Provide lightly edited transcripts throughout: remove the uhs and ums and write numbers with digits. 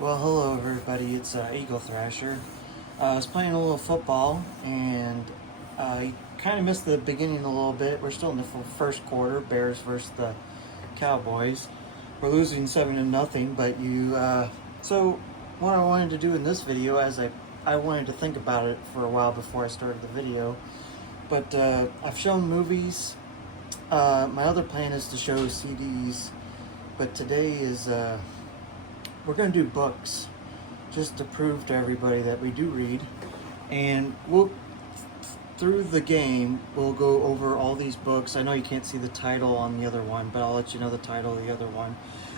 Well, hello everybody, it's Eagle Thrasher. I was playing a little football and I kind of missed the beginning a little bit. We're still in the first quarter, Bears versus the Cowboys. We're losing 7-0, but so what I wanted to do in this video, as I wanted to think about it for a while before I started the video, but I've shown movies. My other plan is to show CDs, but today is we're going to do books, just to prove to everybody that we do read. And through the game, we'll go over all these books. I know you can't see the title on the other one, but I'll let you know the title of the other one.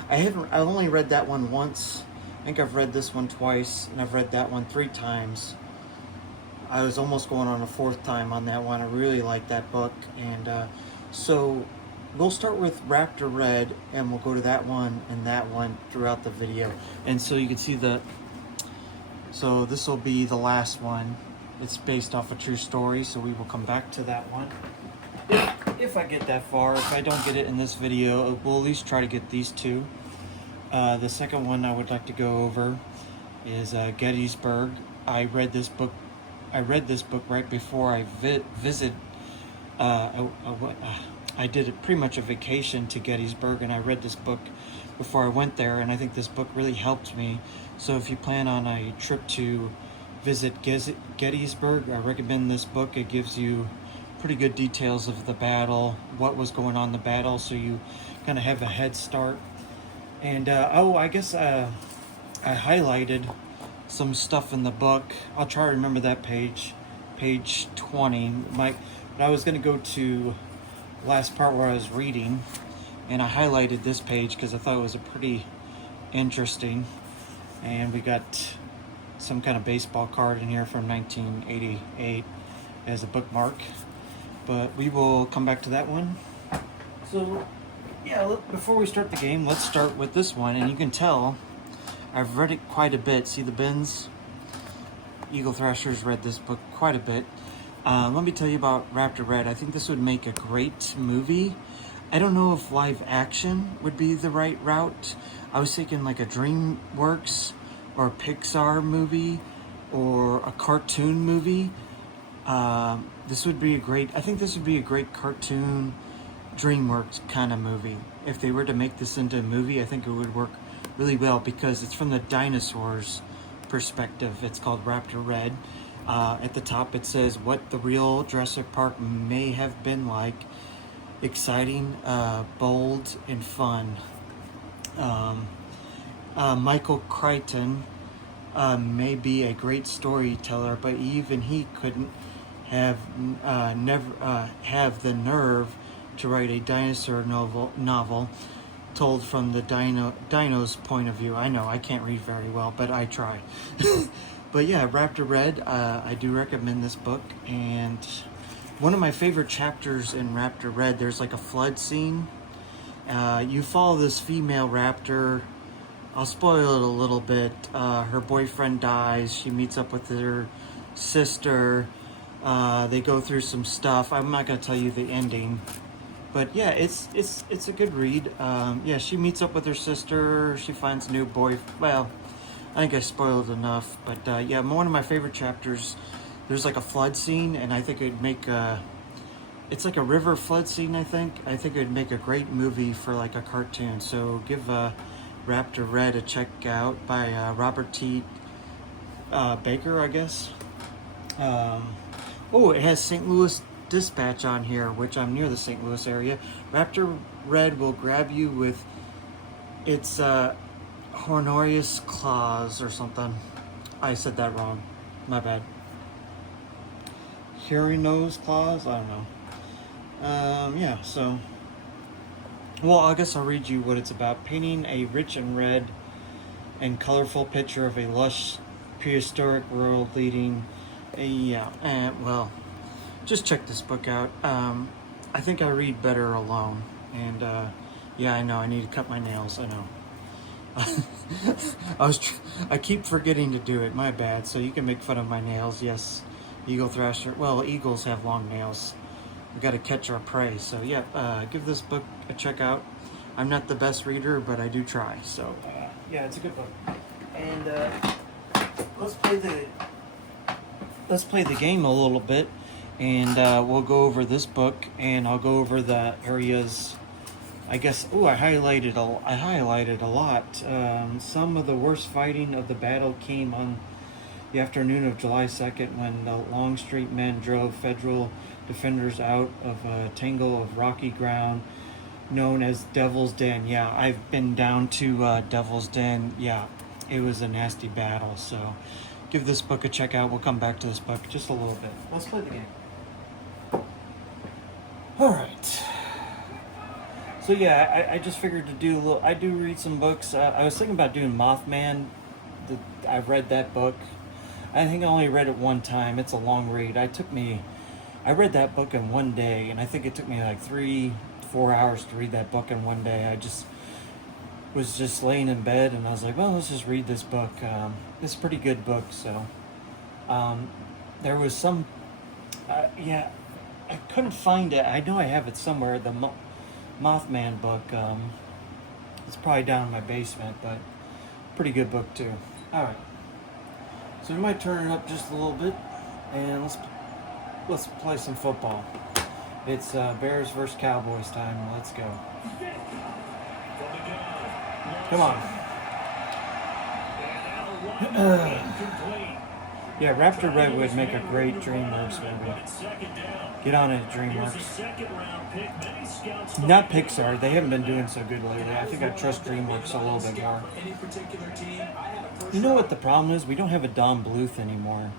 I've only read that one once. I think I've read this one twice, and I've read that one 3 times. I was almost going on a 4th time on that one. I really like that book. And so we'll start with Raptor Red, and we'll go to that one and that one throughout the video. And so you can see so this will be the last one. It's based off a true story, so we will come back to that one. If I get that far. If I don't get it in this video, we'll at least try to get these 2. The second one I would like to go over is Gettysburg. I read this book right before I visited. I did pretty much a vacation to Gettysburg, and I read this book before I went there, and I think this book really helped me. So if you plan on a trip to visit Gettysburg, I recommend this book. It gives you pretty good details of the battle, what was going on in the battle, so you kind of have a head start. And I guess I highlighted some stuff in the book. I'll try to remember that page 20. But I was going to go to last part where I was reading, and I highlighted this page because I thought it was a pretty interesting. And we got some kind of baseball card in here from 1988 as a bookmark, but we will come back to that one. So yeah, before we start the game, let's start with this one. And you can tell I've read it quite a bit. See the bins? Eagle Thrasher's read this book quite a bit. Let me tell you about Raptor Red. I think this would make a great movie. I don't know if live action would be the right route. I was thinking like a DreamWorks or a Pixar movie or a cartoon movie. I think this would be a great cartoon DreamWorks kind of movie. If they were to make this into a movie, I think it would work really well because it's from the dinosaurs perspective. It's called Raptor Red. At the top it says what the real Jurassic Park may have been like: exciting, bold, and fun. Michael Crichton may be a great storyteller, but even he couldn't have the nerve to write a dinosaur novel told from the dino's point of view. I know I can't read very well, but I try. But yeah, Raptor Red, I do recommend this book. And one of my favorite chapters in Raptor Red, there's like a flood scene. You follow this female raptor. I'll spoil it a little bit. Her boyfriend dies. She meets up with her sister. They go through some stuff. I'm not going to tell you the ending. But yeah, it's a good read. Yeah, she meets up with her sister. She finds a new well, I think I spoiled enough, but yeah, one of my favorite chapters, there's like a flood scene, and I think it'd make it's like a river flood scene, I think it would make a great movie for like a cartoon. So give Raptor Red a check out by Robert T. Baker, I guess. Oh, it has St. Louis Dispatch on here, which I'm near the St. Louis area. Raptor Red will grab you with its Hornorius claws or something. I said that wrong. My bad. Hearing nose claws? I don't know. Yeah, so. Well, I guess I'll read you what it's about. Painting a rich and red and colorful picture of a lush, prehistoric world leading well, just check this book out. I think I read better alone. And, yeah, I know, I need to cut my nails, I know. I keep forgetting to do it. My bad. So you can make fun of my nails. Yes, Eagle Thrasher. Well, eagles have long nails. We got to catch our prey. So yeah, give this book a check out. I'm not the best reader, but I do try. So yeah, it's a good book. and let's play the game a little bit, and we'll go over this book, and I'll go over the areas. I guess. Oh, I highlighted a lot. Some of the worst fighting of the battle came on the afternoon of July 2nd when the Longstreet men drove Federal defenders out of a tangle of rocky ground known as Devil's Den. Yeah, I've been down to Devil's Den. Yeah, it was a nasty battle. So give this book a check out. We'll come back to this book just a little bit. Let's play the game. All right. So yeah, I just figured to do a little. I do read some books. I was thinking about doing Mothman. I've read that book. I think I only read it one time. It's a long read. I read that book in one day, and I think it took me like 3-4 hours to read that book in one day. I was just laying in bed, and I was like, well, let's just read this book. It's a pretty good book. So there was some. Yeah, I couldn't find it. I know I have it somewhere. The Mothman book. It's probably down in my basement, but pretty good book too. All right. So we might turn it up just a little bit, and let's play some football. It's Bears versus Cowboys time. Let's go. Come on. Yeah, Raptor Red would make a great DreamWorks movie. Get on it, DreamWorks. Not Pixar. They haven't been doing so good lately. I think I trust DreamWorks a little bit more. You know what the problem is? We don't have a Don Bluth anymore.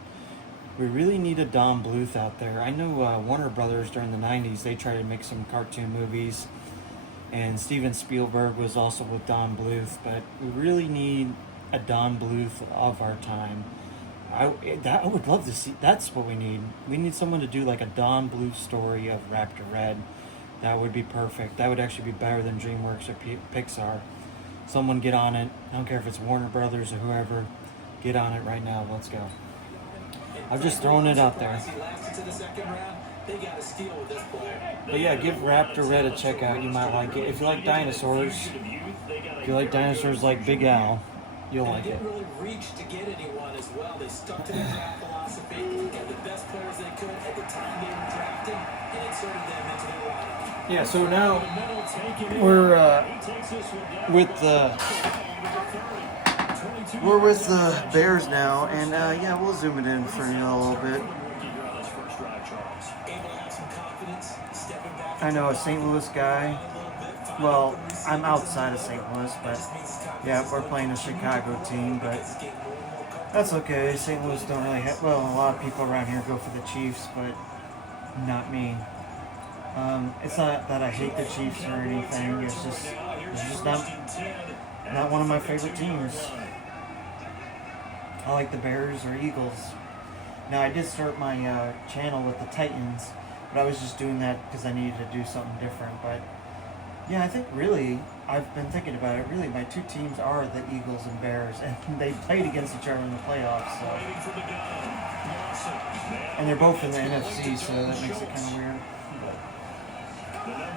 We really need a Don Bluth out there. I know Warner Brothers during the 90s, they tried to make some cartoon movies. And Steven Spielberg was also with Don Bluth. But we really need a Don Bluth of our time. I would love to see. That's what we need. We need someone to do like a Don Bluth story of Raptor Red. That would be perfect. That would actually be better than DreamWorks or Pixar. Someone get on it. I don't care if it's Warner Brothers or whoever. Get on it right now. Let's go. I've just thrown it out there. But yeah, give Raptor Red a check out. You might like it. If you like dinosaurs like Big Al, you'll like it. Really reach to get anyone as well. They stuck to their draft philosophy, got the best players they could at the time they were drafting, and inserted them into their lineup. Yeah, so now we're with the Bears now, and yeah, we'll zoom it in for you a little bit. I know a St. Louis guy. Well, I'm outside of St. Louis, but yeah, we're playing a Chicago team, but that's okay. St. Louis don't really have, well, a lot of people around here go for the Chiefs, but not me. It's not that I hate the Chiefs or anything. It's just not one of my favorite teams. I like the Bears or Eagles. Now, I did start my channel with the Titans, but I was just doing that because I needed to do something different, but yeah, I think really, I've been thinking about it, really my two teams are the Eagles and Bears, and they played against each other in the playoffs, so. And they're both in the NFC, so that makes it kind of weird. But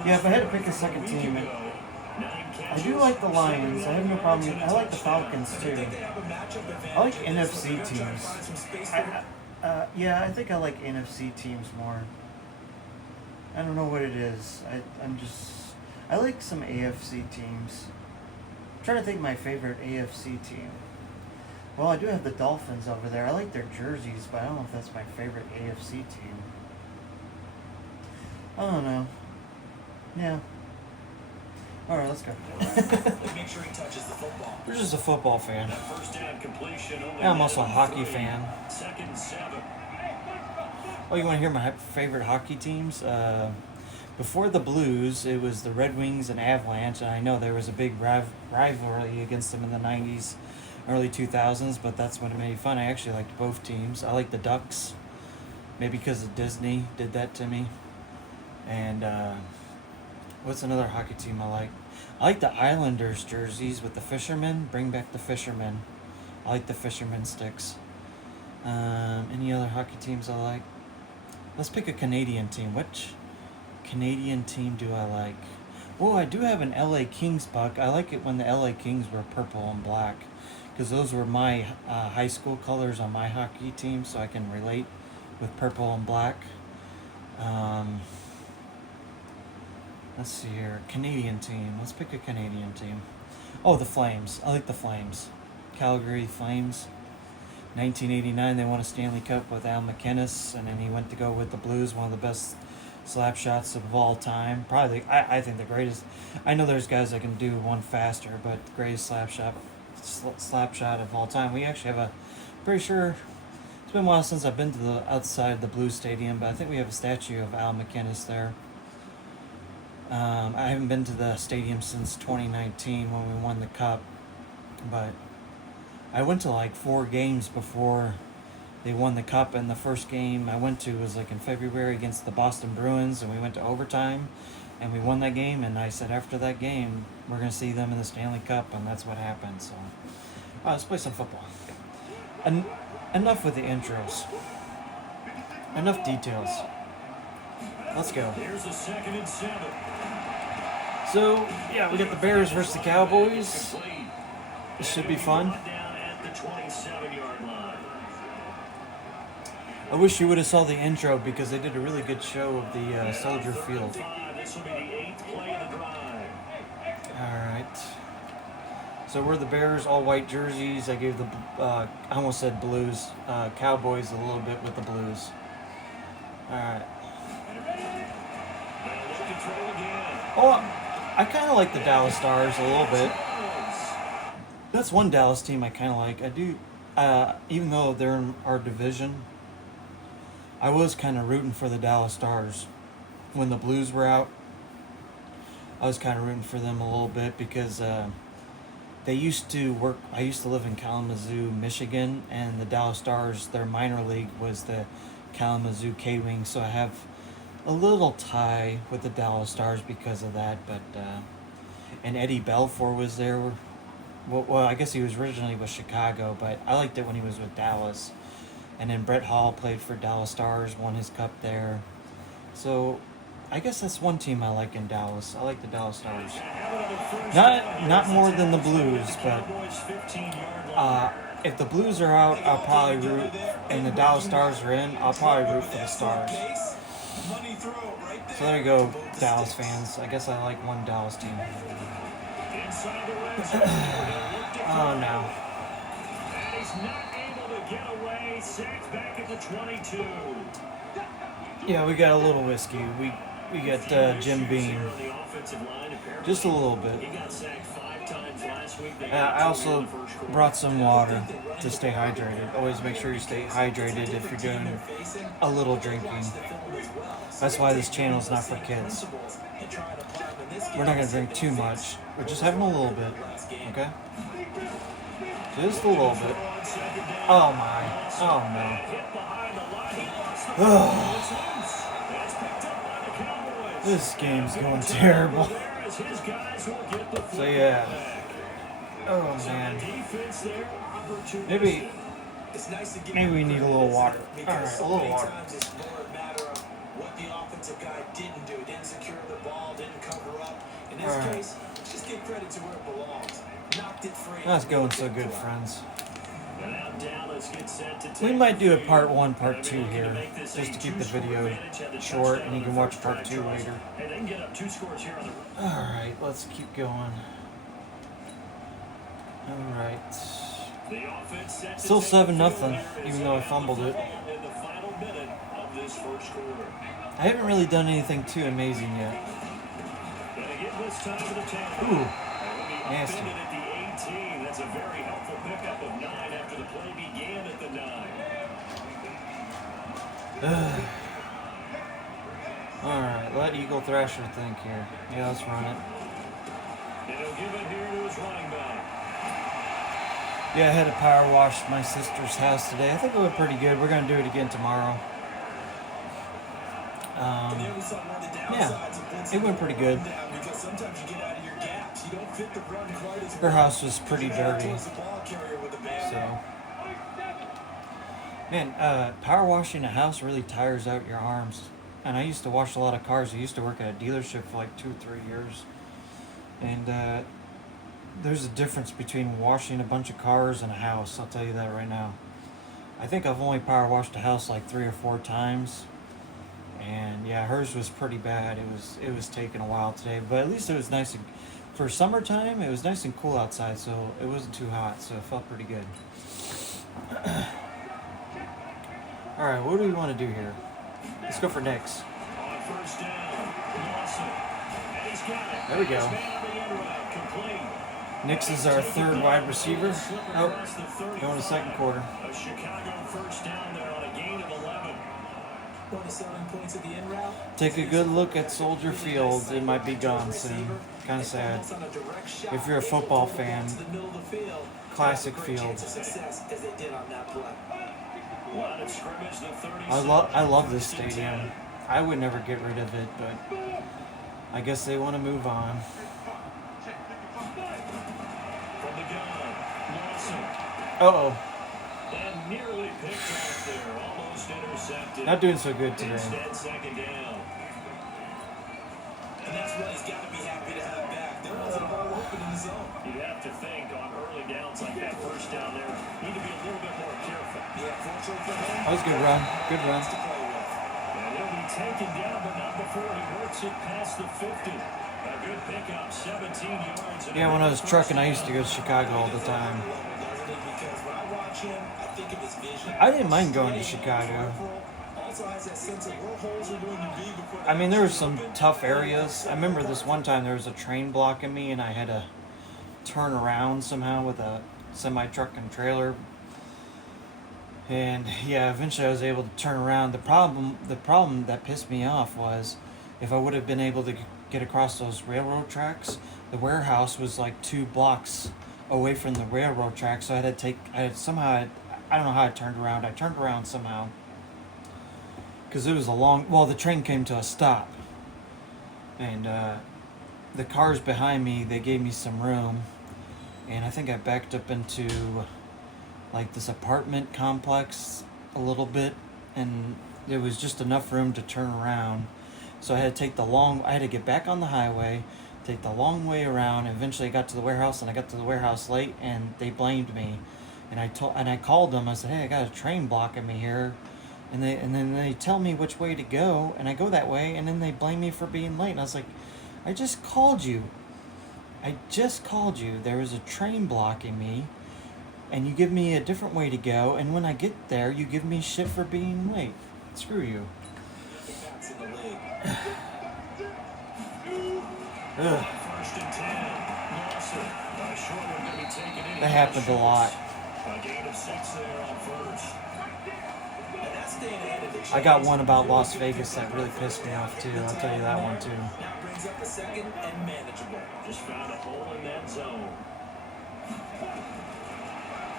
yeah, if I had to pick a second team, I do like the Lions. I have no problem. I like the Falcons too. I like NFC teams. Yeah, I think I like NFC teams more. I don't know what it is. I like some AFC teams. I'm trying to think of my favorite AFC team. Well, I do have the Dolphins over there. I like their jerseys, but I don't know if that's my favorite AFC team. I don't know. Yeah. All right, let's go. Make sure he touches the football. You're just a football fan. Yeah, I'm also a hockey fan. Oh, you want to hear my favorite hockey teams? Before the Blues, it was the Red Wings and Avalanche, and I know there was a big rivalry against them in the 90s, early 2000s, but that's when it made fun. I actually liked both teams. I like the Ducks, maybe because of Disney did that to me. And what's another hockey team I like? I like the Islanders jerseys with the fishermen. Bring back the fishermen. I like the fishermen sticks. Any other hockey teams I like? Let's pick a Canadian team. Which Canadian team do I like? Oh, I do have an LA Kings puck. I like it when the LA Kings were purple and black because those were my high school colors on my hockey team, so I can relate with purple and black. Um, let's see here. Canadian team. Let's pick a Canadian team. Oh, the Flames. I like the Flames. Calgary Flames. 1989, they won a Stanley Cup with Al McInnes, and then he went to go with the Blues, one of the best slap shots of all time. Probably, I think the greatest. I know there's guys that can do one faster, but the greatest slap shot of all time. We actually have a, pretty sure, it's been a while since I've been to the outside the Blues Stadium, but I think we have a statue of Al McInnes there. I haven't been to the stadium since 2019 when we won the cup, but I went to like 4 games before they won the cup, and the first game I went to was like in February against the Boston Bruins, and we went to overtime, and we won that game. And I said after that game, we're gonna see them in the Stanley Cup, and that's what happened. So, let's play some football. Enough with the intros. Enough details. Let's go. Here's a 2nd and 7. So yeah, we got the Bears versus the Cowboys. This should be fun. Down at the 27-yard line. I wish you would have saw the intro because they did a really good show of the Soldier Field. This will be the 8th play of the drive. All right. So we're the Bears, all white jerseys. I gave the, I almost said Blues, Cowboys a little bit with the Blues. All right. Oh, I kind of like the Dallas Stars a little bit. That's one Dallas team I kind of like. I do, even though they're in our division, I was kind of rooting for the Dallas Stars. When the Blues were out, I was kind of rooting for them a little bit because they used to work. I used to live in Kalamazoo, Michigan, and the Dallas Stars, their minor league was the Kalamazoo K-Wings, so I have a little tie with the Dallas Stars because of that. But and Eddie Belfour was there. Well, I guess he was originally with Chicago, but I liked it when he was with Dallas. And then Brett Hall played for Dallas Stars, won his cup there. So I guess that's one team I like in Dallas. I like the Dallas Stars. Not more than the Blues, but if the Blues are out, I'll probably root, and the Dallas Stars are in, I'll probably root for the Stars. So there you go, Dallas fans. I guess I like one Dallas team. Oh no. Yeah, we got a little whiskey. We got Jim Beam. Just a little bit. I also brought some water to stay hydrated. Always make sure you stay hydrated if you're doing a little drinking. That's why this channel is not for kids. We're not going to drink too much. We're just having a little bit. Okay? Just a little bit. Oh my. Oh no. This game's going terrible. So yeah. Oh man. Maybe we need a little water. Alright, a little water. What the offensive guy didn't do, didn't secure the ball, didn't cover up. In this case, just give credit to where it belongs. Knocked it free. That's going so good, friends. We might do a part 1, part 2 here, just to keep the video short, and you can watch part 2 later. Alright, let's keep going. Alright. Still 7-0, even though I fumbled it. I haven't really done anything too amazing yet. Ooh, nasty. That's a very helpful pickup of 9 after the play began at the 9. Alright, let Eagle Thrasher think here. Yeah, let's run it. And he'll give it here to his running back. Yeah, I had to power wash my sister's house today. I think it went pretty good. We're going to do it again tomorrow. Yeah, it went pretty good. Her house was pretty dirty. So, man, power washing a house really tires out your arms. And I used to wash a lot of cars. I used to work at a dealership for like 2 or 3 years. And there's a difference between washing a bunch of cars and a house. I'll tell you that right now. I think I've only power washed a house like 3 or 4 times. And yeah, hers was pretty bad. It was taking a while today, but at least it was nice and, for summertime. It was nice and cool outside, so it wasn't too hot, so it felt pretty good. All right, what do we want to do here? Let's go for Knicks. On first down, Lawson. And he's got it. There we go. He's made the end route complete. Nix is our third wide receiver. Oh, going to second quarter. A Chicago first down there on a gain of 11. 27 points at the end route. Take a good look at Soldier Field. It might be gone soon. Kind of sad. If you're a football fan, classic field. I love this stadium. I would never get rid of it, but I guess they want to move on. Uh-oh. And nearly picked off there, almost intercepted. Not doing so good today. Instead, second down. And that's what he's got to be happy to have back. There wasn't a ball open in the zone. You'd have to think on early downs like that first down there, need to be a little bit more careful. Yeah, fortunately for him. That was a good run. Good run. And he'll be taken down, but not before he works it past the 50. A good pickup, 17 yards. Yeah, when I was trucking, I used to go to Chicago all the time. I didn't mind going to Chicago. I mean, there were some tough areas. I remember this one time there was a train blocking me, and I had to turn around somehow with a semi-truck and trailer. And yeah, eventually I was able to turn around. The problem that pissed me off was if I would have been able to get across those railroad tracks, the warehouse was like 2 blocks away from the railroad tracks, so I don't know how I turned around. I turned around somehow. Because it was the train came to a stop. And the cars behind me, they gave me some room. And I think I backed up into like this apartment complex a little bit. And there was just enough room to turn around. So I had to get back on the highway, take the long way around. And eventually I got to the warehouse, and I got to the warehouse late, and they blamed me. And I called them. I said, "Hey, I got a train blocking me here," and then they tell me which way to go, and I go that way, and then they blame me for being late. And I was like, "I just called you. There was a train blocking me, and you give me a different way to go, and when I get there, you give me shit for being late. Screw you." Ugh. That happened a lot. I got one about Las Vegas that really pissed me off too. I'll tell you that one too. Now brings up the second and manageable. Just found a hole in that zone.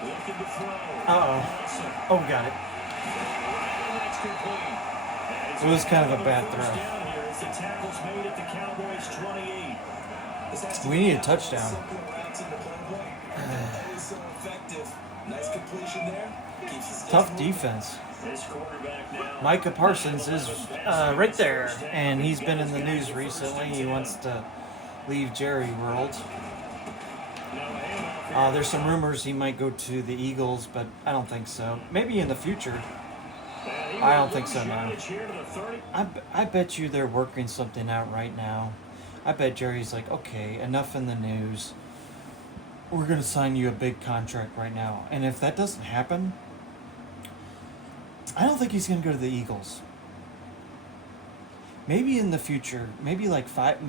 Looking to throw. Uh-oh. Oh, got it. It was kind of a bad throw. The tackle's made at the Cowboys 28. We need a touchdown. Tough defense. Micah Parsons is right there, and he's been in the news recently. He wants to leave Jerry World. There's some rumors he might go to the Eagles, but I don't think so. Maybe in the future. I don't think so, no. I bet you they're working something out right now. I bet Jerry's like, okay, enough in the news. We're going to sign you a big contract right now. And if that doesn't happen, I don't think he's going to go to the Eagles. Maybe in the future, maybe like at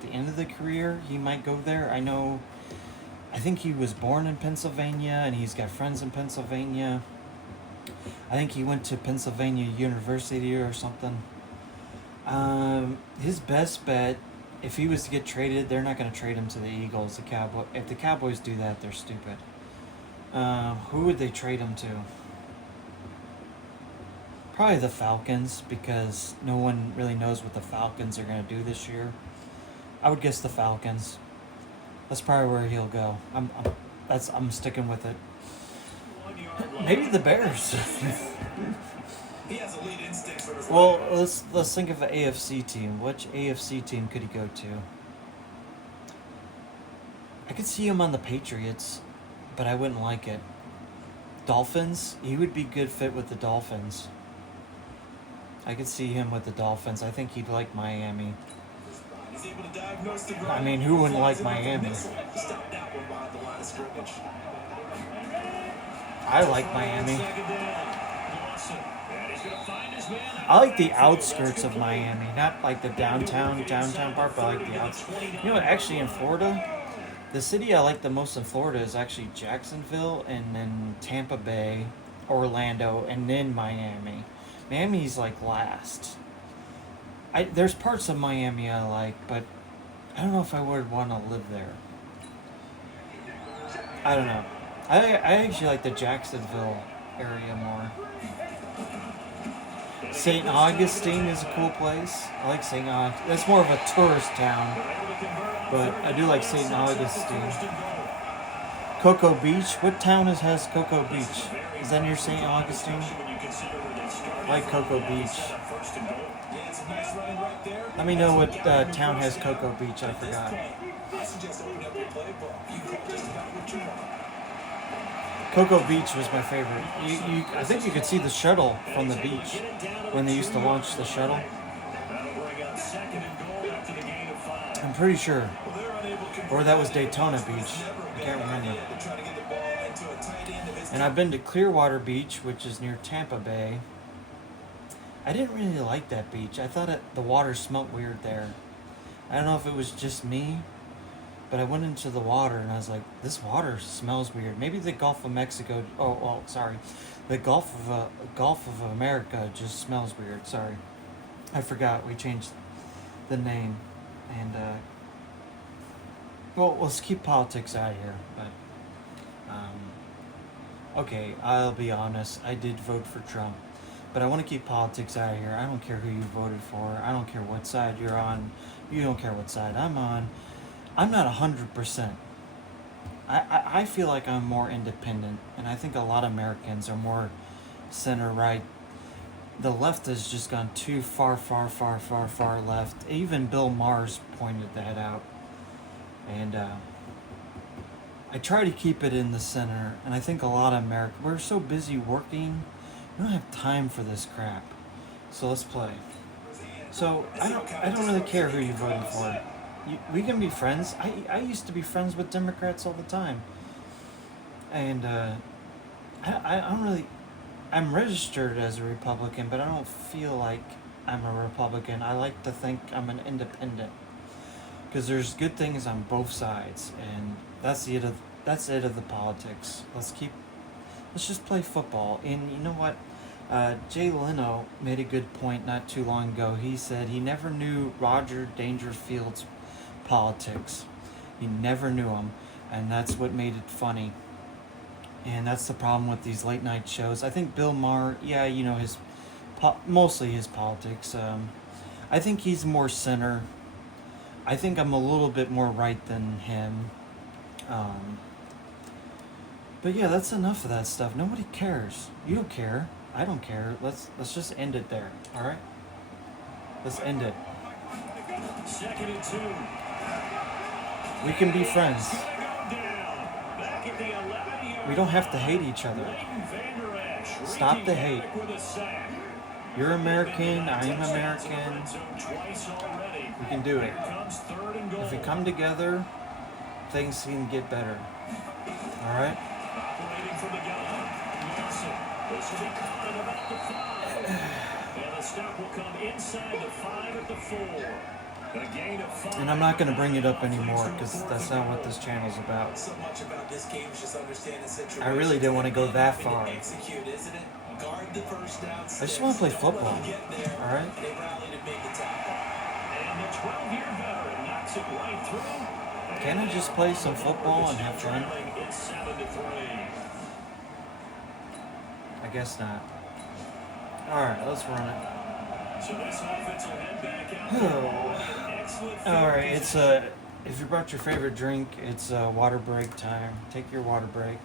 the end of the career, he might go there. I think he was born in Pennsylvania, and he's got friends in Pennsylvania. I think he went to Pennsylvania University or something. His best bet, if he was to get traded, they're not going to trade him to the Eagles. If the Cowboys do that, they're stupid. Who would they trade him to? Probably the Falcons, because no one really knows what the Falcons are going to do this year. I would guess the Falcons. That's probably where he'll go. I'm sticking with it. Maybe the Bears. Well, let's think of an AFC team. Which AFC team could he go to? could see him on the Patriots, but I wouldn't like it. Dolphins, he would be good fit with the Dolphins. I could see him with the Dolphins. I think he'd like Miami. I mean, who wouldn't like Miami? I like Miami. I like the outskirts of Miami, not like the downtown part, but I like the outskirts. You know what, actually in Florida, the city I like the most in Florida is actually Jacksonville, and then Tampa Bay, Orlando, and then Miami. Miami's like last. There's parts of Miami I like, but I don't know if I would want to live there. I don't know. I actually like the Jacksonville area more. St. Augustine is a cool place. I like St. Augustine. That's more of a tourist town, but I do like St. Augustine. Cocoa Beach. What town has Cocoa Beach? Is that near St. Augustine? I like Cocoa Beach. Let me know what town has Cocoa Beach. I forgot. Cocoa Beach was my favorite. I think you could see the shuttle from the beach when they used to launch the shuttle. I'm pretty sure. Or that was Daytona Beach. I can't remember. And I've been to Clearwater Beach, which is near Tampa Bay. I didn't really like that beach. I thought the water smelled weird there. I don't know if it was just me, but I went into the water and I was like, this water smells weird. Maybe the Gulf of Mexico. The Gulf of America just smells weird. Sorry, I forgot we changed the name. And well, let's keep politics out of here. But okay, I'll be honest. I did vote for Trump. But I want to keep politics out of here. I don't care who you voted for. I don't care what side you're on. You don't care what side I'm on. I'm not 100%. I feel like I'm more independent. And I think a lot of Americans are more center-right. The left has just gone too far left. Even Bill Maher's pointed that out. And I try to keep it in the center. And I think a lot of Americans, we're so busy working, we don't have time for this crap. So let's play. So I don't really care who you voted for. We can be friends. I used to be friends with Democrats all the time. And I don't really. I'm registered as a Republican, but I don't feel like I'm a Republican. I like to think I'm an independent. Because there's good things on both sides, and that's it of the politics. Let's just play football. And you know what? Jay Leno made a good point not too long ago. He said he never knew Roger Dangerfield's politics. He never knew him, and that's what made it funny. And that's the problem with these late night shows. I think Bill Maher, mostly his politics. I think he's more center. I think I'm a little bit more right than him. But yeah, that's enough of that stuff. Nobody cares. You don't care. I don't care. Let's just end it there. All right. Let's end it. 2nd and 2. We can be friends. We don't have to hate each other. Stop the hate. You're American. I'm American. We can do it. If we come together, things can get better. All right. And the stop will come inside the 5 at the 4. And I'm not going to bring it up anymore because that's not what this channel's about. I really didn't want to go that far. I just want to play football. Alright? Can I just play some football and have fun? I guess not. Alright, let's run it. Alright, it's if you brought your favorite drink, it's water break time. Take your water break.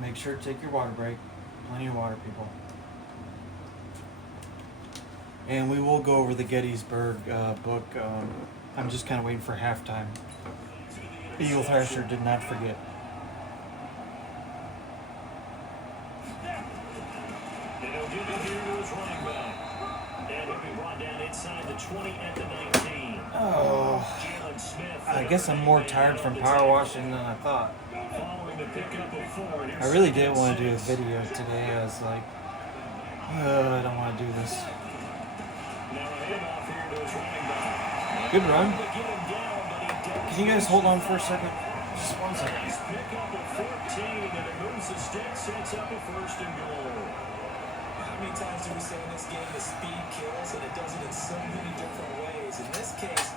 Make sure to take your water break. Plenty of water, people. And we will go over the Gettysburg book. I'm just kind of waiting for halftime. Eagle Thrasher did not forget. And he'll give it here to his running back. And he'll be brought down inside the 20 at the 19. Oh, Jalen Smith. I guess I'm more tired from power washing than I thought. Following the pickup of 4. I really didn't want to do a video today. I was like, I don't want to do this. Now a handoff here to his running back. Good run. To get him down, but he does. Can you guys hold on for a second? Just 1 second. Nice pickup of 14, and it moves the stick, sets up a 1st and goal. How many times do we say in this game the speed kills, and it does it in so many different ways? In this case,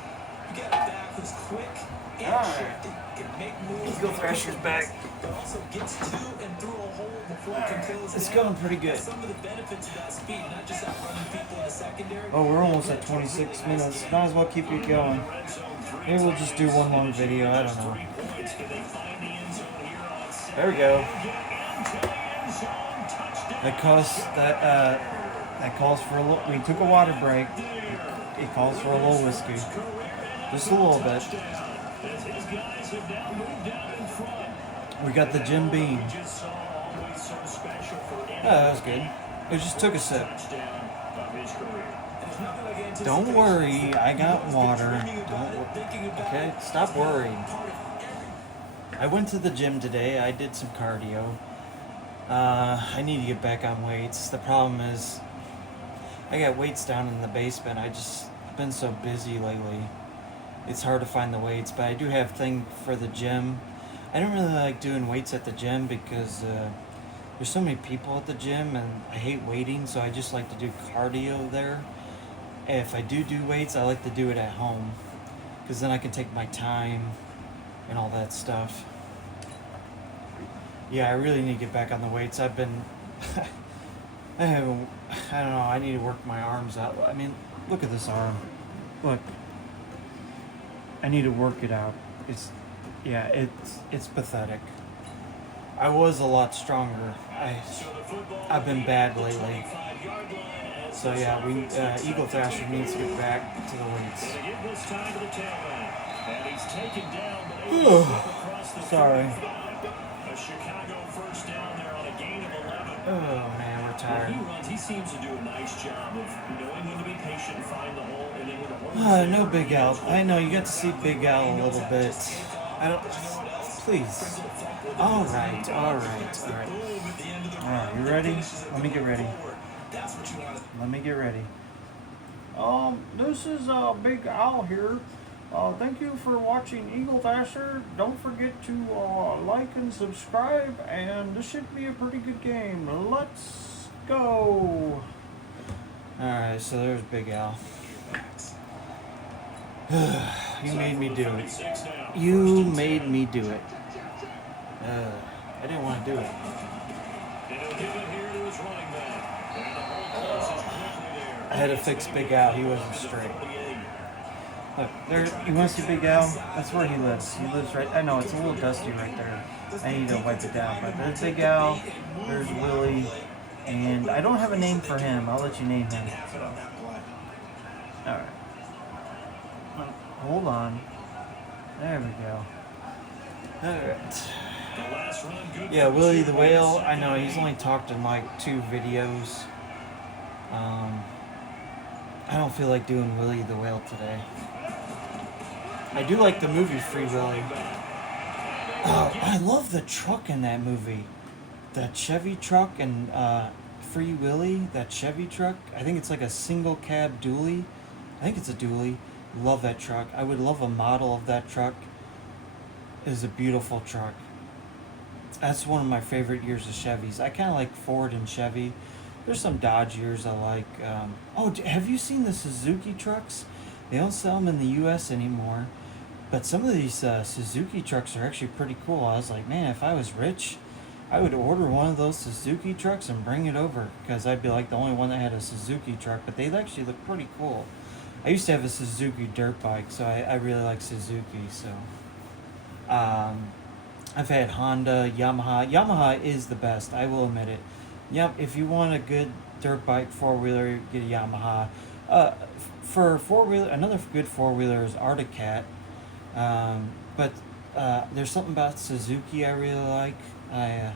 you got a back who's quick and shifty, can make moves. Eagle Thrasher's back. But also gets to and through a hole before it can close It's it going out. pretty good. Some of the benefits of that speed, not just outrunning people in the secondary. Oh, we're almost at 26 minutes. Might as well keep it going. Maybe we'll just do one long video. I don't know. There we go. That calls for a little. We took a water break. It calls for a little whiskey, just a little bit. We got the Jim Beam. That was good. It just took a sip. Don't worry, I got water. Okay, stop worrying. I went to the gym today. I did some cardio. I need to get back on weights. The problem is, I got weights down in the basement. I just been so busy lately. It's hard to find the weights, but I do have thing for the gym. I don't really like doing weights at the gym because there's so many people at the gym, and I hate waiting, so I just like to do cardio there. If I do weights, I like to do it at home, because then I can take my time and all that stuff. Yeah, I really need to get back on the weights. I've been, I don't know, I need to work my arms out. I mean, look at this arm. Look. I need to work it out. It's pathetic. I was a lot stronger. I've been bad lately. So yeah, Eagle Thrasher needs to get back to the weights. Sorry. Oh man, we're tired. He seems to do a nice job of knowing when to be patient, find the hole, and then when to work. No Big Al. I know you got to see Big Al a little bit. I don't. Please. All right. You ready? Let me get ready. This is Big Al here. Thank you for watching Eagle Thrasher. Don't forget to like and subscribe, and this should be a pretty good game. Let's go. Alright, so there's Big Al. You made me do it. You made me do it. I didn't want to do it. I had to fix Big Al. He wasn't straight. Look, there. You want to see Big Al? That's where he lives. He lives right. I know it's a little dusty right there. I need to wipe it down. But there's Big Al. There's Willie, and I don't have a name for him. I'll let you name him. All right. Hold on. There we go. All right. Yeah, Willie the Whale. I know he's only talked in like 2 videos. I don't feel like doing Willie the Whale today. I do like the movie Free Willy. Oh, I love the truck in that movie. That Chevy truck and Free Willy, that Chevy truck. I think it's like a single cab dually. I think it's a dually. Love that truck. I would love a model of that truck. It is a beautiful truck. That's one of my favorite years of Chevys. I kind of like Ford and Chevy. There's some Dodge years I like. Have you seen the Suzuki trucks? They don't sell them in the U.S. anymore. But some of these Suzuki trucks are actually pretty cool. I was like, man, if I was rich, I would order one of those Suzuki trucks and bring it over. Because I'd be like the only one that had a Suzuki truck. But they actually look pretty cool. I used to have a Suzuki dirt bike, so I really like Suzuki. So I've had Honda, Yamaha. Yamaha is the best, I will admit it. Yep, if you want a good dirt bike 4-wheeler, get a Yamaha. for four-wheeler, another good four-wheeler is Arctic Cat. But there's something about Suzuki I really like. I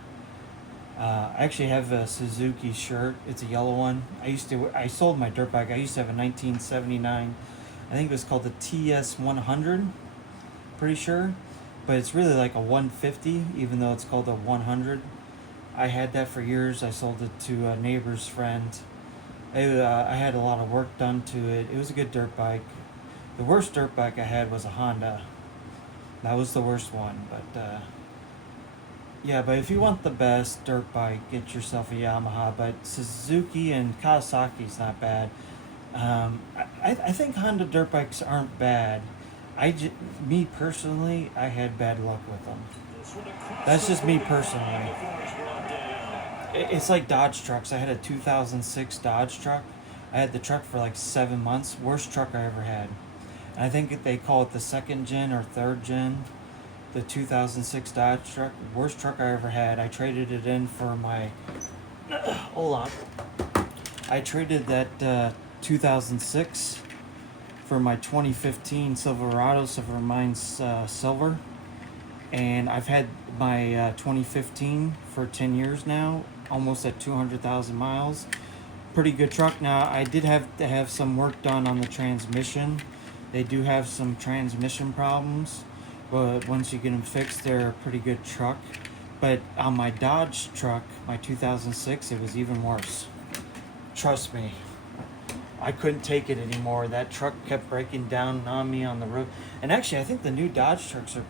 actually have a Suzuki shirt. It's a yellow one. I sold my dirt bike. I used to have a 1979. I think it was called the TS 100. Pretty sure, but it's really like a 150, even though it's called a 100. I had that for years. I sold it to a neighbor's friend. I had a lot of work done to it. It was a good dirt bike. The worst dirt bike I had was a Honda. That was the worst one, but yeah. But if you want the best dirt bike, get yourself a Yamaha. But Suzuki and Kawasaki's not bad. I think Honda dirt bikes aren't bad. Me personally, I had bad luck with them. That's just me personally. It's like Dodge trucks. I had a 2006 Dodge truck. I had the truck for like 7 months. Worst truck I ever had. And I think they call it the second gen or third gen. The 2006 Dodge truck. Worst truck I ever had. I traded it in for my... Hold on. I traded that 2006 for my 2015 Silverado Silvermine's Silver. And I've had my 2015 for 10 years now, almost at 200,000 miles. Pretty good truck. Now, I did have to have some work done on the transmission. They do have some transmission problems, but once you get them fixed, they're a pretty good truck. But on my Dodge truck, my 2006, it was even worse. Trust me. I couldn't take it anymore. That truck kept breaking down on me on the road. And actually, I think the new Dodge trucks are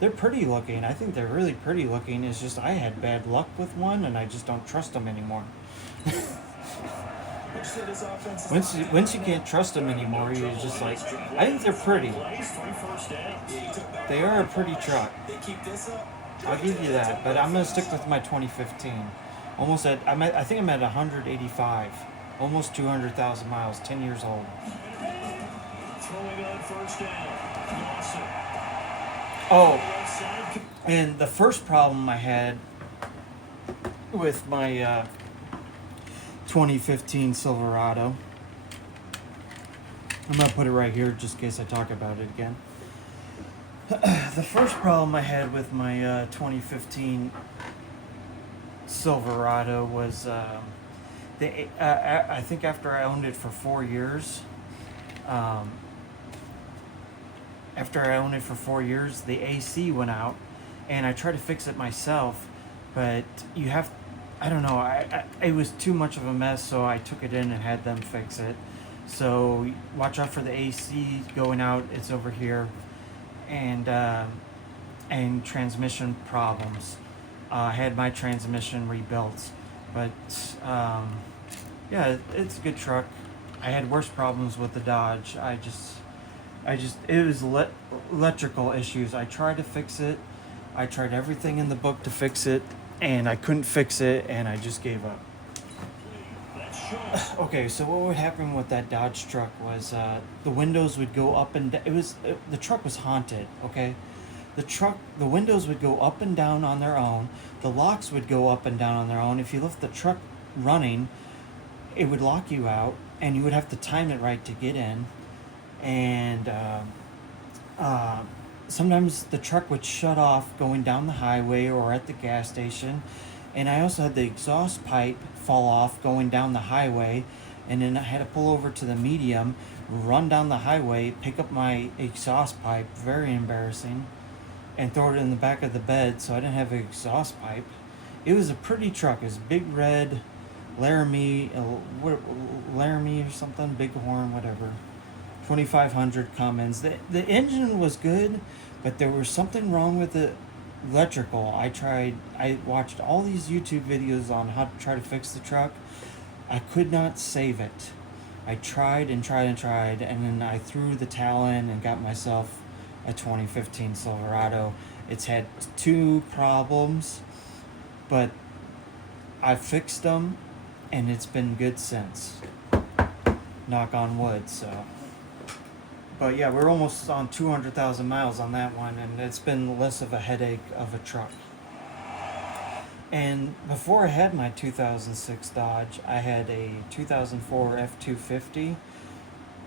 they're pretty looking. I think they're really pretty looking. It's just I had bad luck with one, and I just don't trust them anymore. Once you can't trust them anymore, you're just like, I think they're pretty. They are a pretty truck. I'll give you that, but I'm gonna stick with my 2015. I think I'm at 185, almost 200,000 miles, 10 years old. Oh, and the first problem I had with my 2015 Silverado, I'm going to put it right here just in case I talk about it again. The first problem I had with my 2015 Silverado was, I think after I owned it for 4 years, the AC went out, and I tried to fix it myself, but I don't know, it was too much of a mess, so I took it in and had them fix it. So watch out for the AC going out. It's over here, and transmission problems. I had my transmission rebuilt, but yeah, it's a good truck. I had worse problems with the Dodge. It was electrical issues. I tried to fix it. I tried everything in the book to fix it, and I couldn't fix it, and I just gave up. Okay, so what would happen with that Dodge truck was the windows would go up and down. The truck was haunted, okay? The windows would go up and down on their own. The locks would go up and down on their own. If you left the truck running, it would lock you out, and you would have to time it right to get in. And sometimes the truck would shut off going down the highway or at the gas station. And I also had the exhaust pipe fall off going down the highway, and then I had to pull over to the medium, run down the highway, pick up my exhaust pipe, very embarrassing, and throw it in the back of the bed so I didn't have an exhaust pipe. It was a pretty truck. It was big red Laramie or something, Bighorn, whatever. 2500 Cummins. The engine was good, but there was something wrong with the electrical. I watched all these YouTube videos on how to try to fix the truck. I could not save it. I tried and tried and tried, and then I threw the towel in and got myself a 2015 Silverado. It's had 2 problems, but I fixed them, and it's been good since. Knock on wood, so. But yeah, we're almost on 200,000 miles on that one, and it's been less of a headache of a truck. And before I had my 2006 Dodge, I had a 2004 F-250,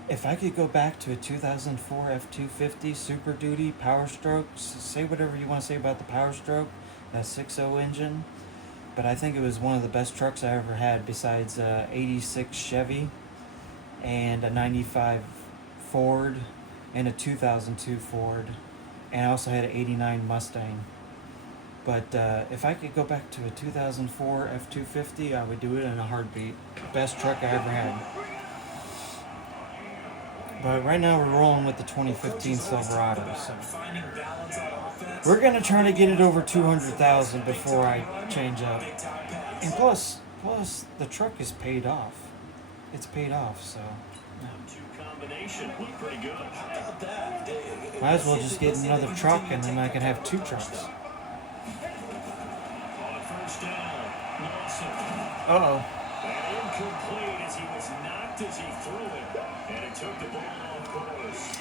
If I could go back to a 2004 F-250 Super Duty Power Stroke, say whatever you want to say about the Power Stroke, that 6.0 engine, but I think it was one of the best trucks I ever had besides a 86 Chevy and a 95 Ford and a 2002 Ford, and I also had an 89 Mustang. But if I could go back to a 2004 F-250, I would do it in a heartbeat. Best truck I ever had. But right now we're rolling with the 2015 Silverado. So we're going to try to get it over 200,000 before I change up. And plus, the truck is paid off. It's paid off, so... Might as well just get another truck and then I can have two trucks. Uh-oh.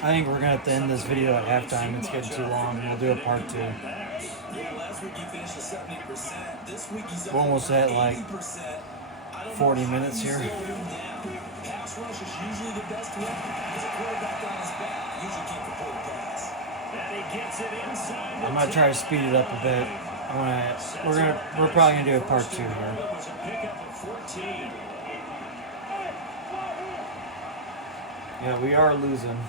I think we're going to have to end this video at halftime. It's getting too long. We'll do a part 2. We're almost at like 40 minutes here. Pass rush is usually the best weapon because a quarterback on his back usually can't complete a pass. I'm gonna try to speed it up a bit. We're probably gonna do a part 2 here. Yeah, we are losing.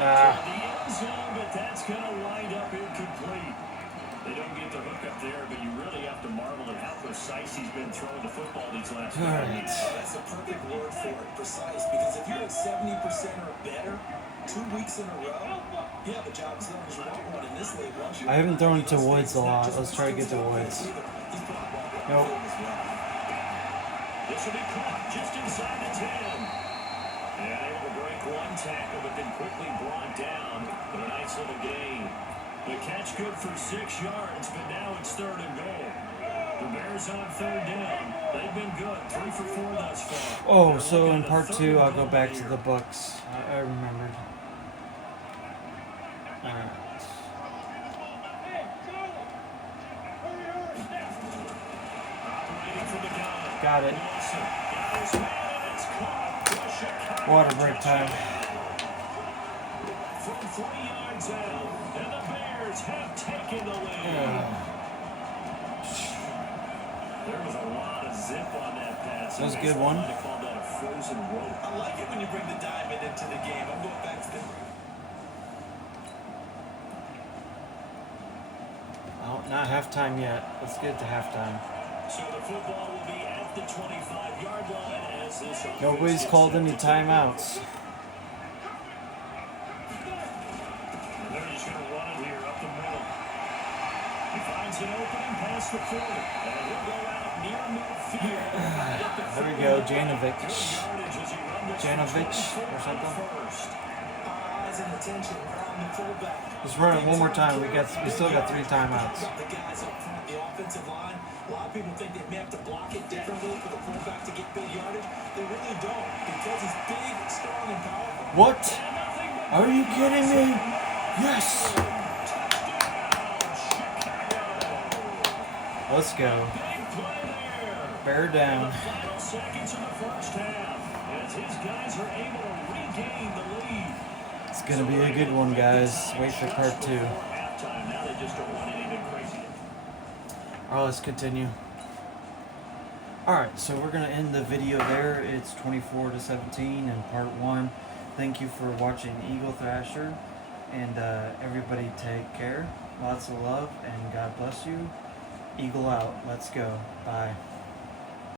But that's gonna wind up incomplete. They don't get the hook up there, but you really have to marvel at how precise he's been throwing the football these last few weeks. That's the perfect word for it, precise. Because if you're at 70% or better 2 weeks in a row, you have a job as long as you want one in this league. I haven't thrown to Woods a lot. Let's try to get to Woods. Nope. This will be caught just inside the 10. And able to break one tackle, but then quickly brought down with a nice little gain. The catch good for 6 yards, but now it's 3rd and goal. The Bears on 3rd down. They've been good, 3 for 4 thus far. Oh, so in part 2, I'll go back to the Bucks. I remembered. All right. Got it. Water break time. From 3 yards out, and the Bears have taken the lead. There was a lot of zip on that pass. That was a good one. They called that a frozen rope. I like it when you bring the diamond into the game. I'm going back to the... Oh, not halftime yet. Let's get to halftime. So the football will be at the 25-yard line as this Nobody's called any timeouts. They're just going to run it here up the middle. He finds an opening past the 40, and he'll go out near midfield. There we go, Janovic or something. Let's run it one more time. We still got 3 timeouts. The guys up front, the offensive line. A lot of people think they may have to block it differently for the fullback to get big yardage. They really don't, because he's big, strong, and powerful. What? Are you kidding me? Yes! Let's go. Bear down. Seconds in the first half, as his guys are able to regain the lead. It's gonna be a good one, guys. Wait for part 2. Now they just don't want anything crazy. Alright, let's continue. Alright, so we're gonna end the video there. It's 24-17 in part 1. Thank you for watching Eagle Thrasher. And everybody take care. Lots of love and God bless you. Eagle out. Let's go. Bye.